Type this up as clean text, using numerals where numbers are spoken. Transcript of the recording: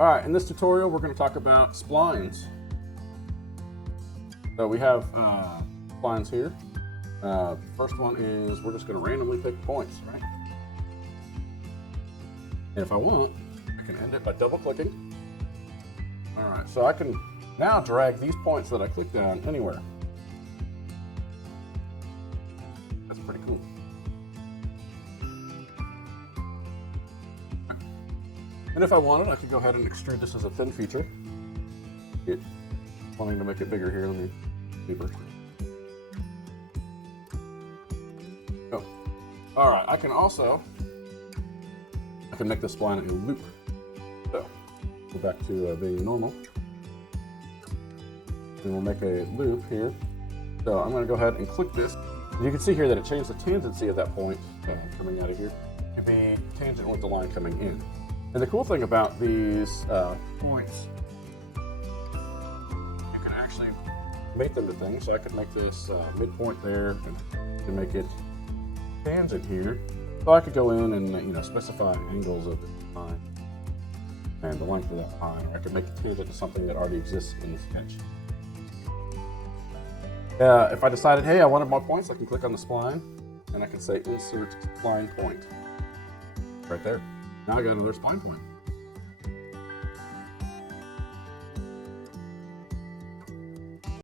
All right, in this tutorial, we're going to talk about splines. So we have splines here. First one is we're just going to randomly pick points, right? And if I want, I can end it by double clicking. All right, so I can now drag these points that I clicked on anywhere. That's pretty cool. And if I wanted, I could go ahead and extrude this as a thin feature. Wanting to make it bigger here, let me deeper. Oh. All right, I can make this spline a loop. So, go back to being normal. And we'll make a loop here. So I'm gonna go ahead and click this. And you can see here that it changed the tangency of that point coming out of here to be tangent with the line coming in. And the cool thing about these points, you can actually make them to things. So I could make this midpoint there and make it tangent here. So I could go in and specify angles of the line and the length of that line, or I could make it tangent to something that already exists in the sketch. If I decided, hey, I wanted more points, I can click on the spline and I can say insert spline point right there. Now I got another spline point.